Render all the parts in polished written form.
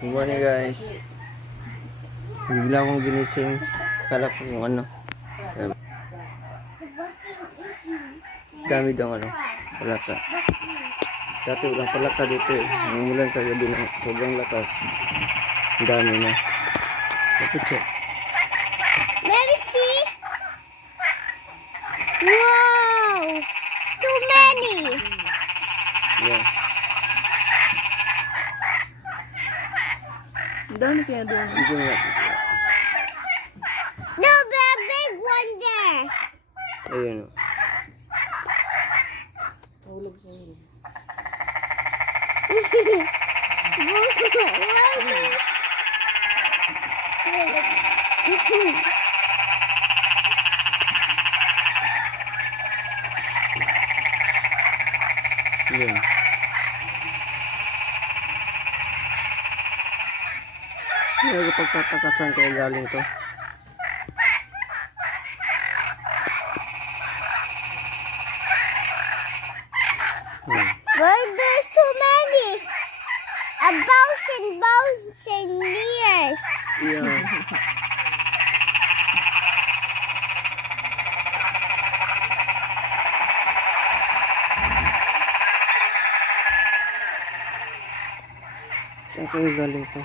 Good morning guys. Bigla akong ginising. Kala ko yung ano. Dami daw ano. Palaka. Dati walang palaka dito eh. Umulan kagabi ng sobrang lakas. Ang dami na. Lapit siya. Let me see. Wow! So many. Yeah. Dami kaya doon. Ito nga. No, the big one there. Ayun o. Mahulog sa iyo. Ayun. Ay, pagtatakasan kaya galing to. Why there's so many? A bouncing years. Yeah. Saan kaya galing to?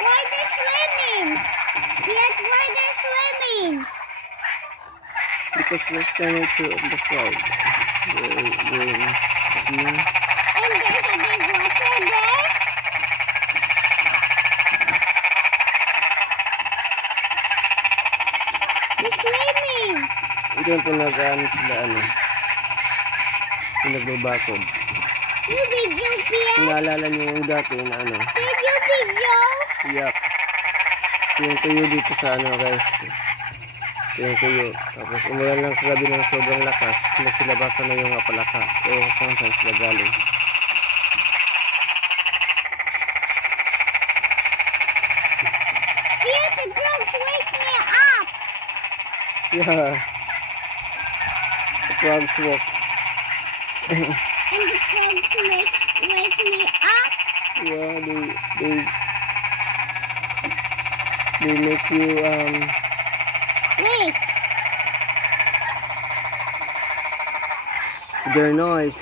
Why they're swimming? Yet why they're swimming? Because the center of the frog. See? And there's a big water there. They're swimming. Ito yung pinag-ano sila ano. Pinagbabakod. You video, Pierre. Naalala niyo yung dati na ano. Video. Yup. Yung tuyo dito sa ano guys. Yung tuyo. Tapos umulan lang kagabi ng sobrang lakas. Nasilabasan na yung palaka. Ewan kung saan sila galing. Pierre, the drugs wake me up. Yeah. The frogs walk. And the frogs wake me up. Yeah, they make you Wait. their noise.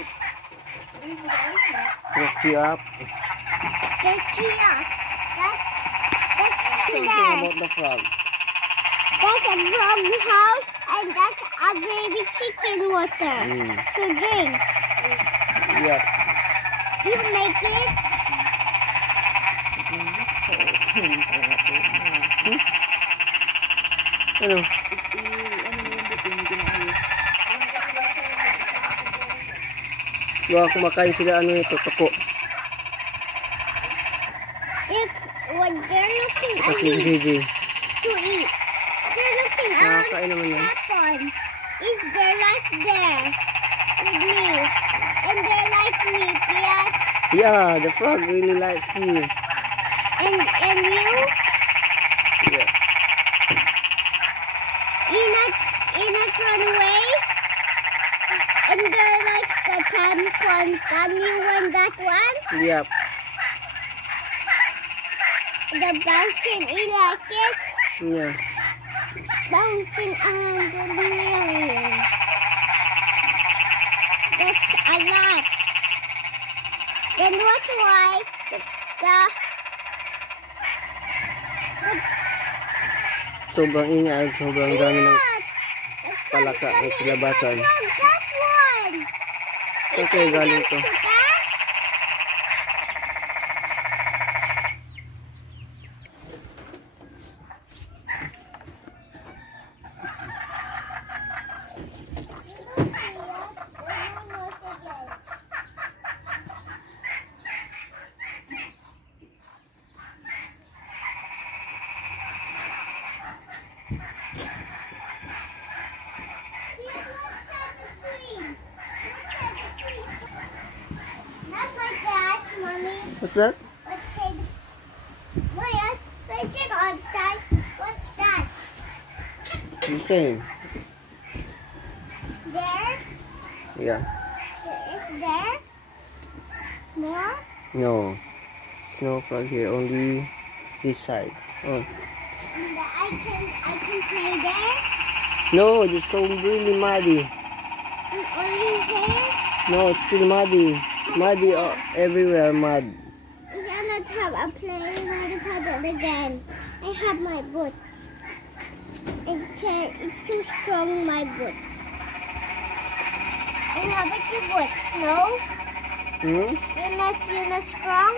Wake you up. That's Something there. about the frog. That's a frog house and that's a baby chicken water to drink. Yeah. You make it. Ano? Wow, kumakain sila ano ito, tuko. When they're looking at Kasi me Gigi. to eat, they're looking at Nakakain naman yan. that one. Is they're like there with me, and they're like me, yes. Yeah, the frog really likes you. And you, Yeah. you not run away. And they're like the funny one, that one. Yep. The bouncing, you like it? Yeah. Bouncing 100 million. That's a lot. Then that's why Sobrang ingay, sobrang dami ng what? palaka sa labasan. That one. Saan kaya galing to? So fast. What's that? Let's say wait, check outside. What's that? It's the same. There? Yeah. Is there? More? No. It's no frog here. Only this side. Oh. And I can play there? No, it's so really muddy. And only there? No, it's still muddy. Muddy everywhere, mud. We shall not have a play with it again. I have my boots. It's too strong, my boots. And how about your boots? No? Hmm? You're not strong?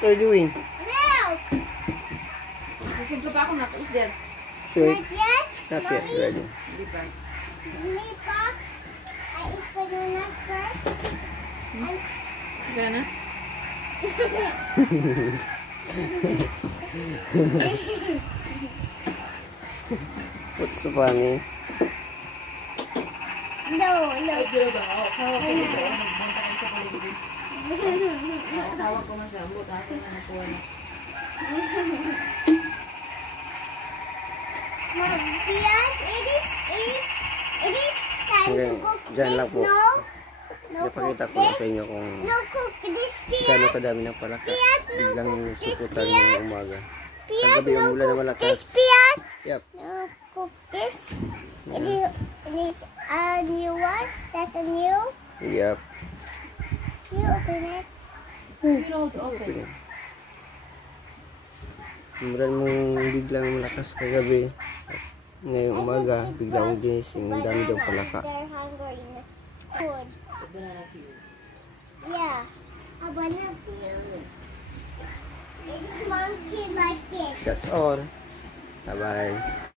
What are you doing? Milk! Nagkimpla pa ako na pulis dyan. Sweet. Not yet? Not yet. Mommy? Ready. Hindi pa. Lipa, I eat banana first. And Gana na? What's so funny? no. Hawak ko dito. Magpunta kayo sa paligid. Hawak ko man siya. Ambot atin na nakuha na. Yes, it is time Okay, to cook dyan this. lang po. No Napakita cook ko sa this. inyo kung No cook this, gano'ng Piat. kadami ng palaka. Piat, no Biglang cook this, sukutan Piat. ng umaga. Piat, Kagabi no ang ulan na cook malakas. this, Piat. Yep. No cook this. It is a new one. That's a new. Yep. You open it. You know how to open. Umulan mong biglang malakas kagabi. At ngayong umaga, biglang ginising. Ang dami daw palaka. They're hungry. Food. Banana peel. Yeah. A banana peel. It's monkey like this. That's all. Bye-bye.